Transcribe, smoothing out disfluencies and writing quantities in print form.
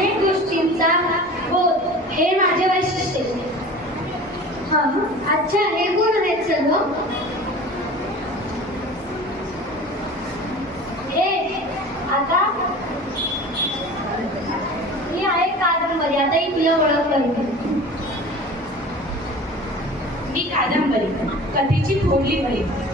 अनेक गोष्टींचा बोध हे माझे वैशिष्ट्य. अच्छा, हे कोण आहेत सर्व? हे आता ही आहे कादंबरी. आता ही तुला ओळख पाहिजे. मी कादंबरी, कथेची थोरली बहीण.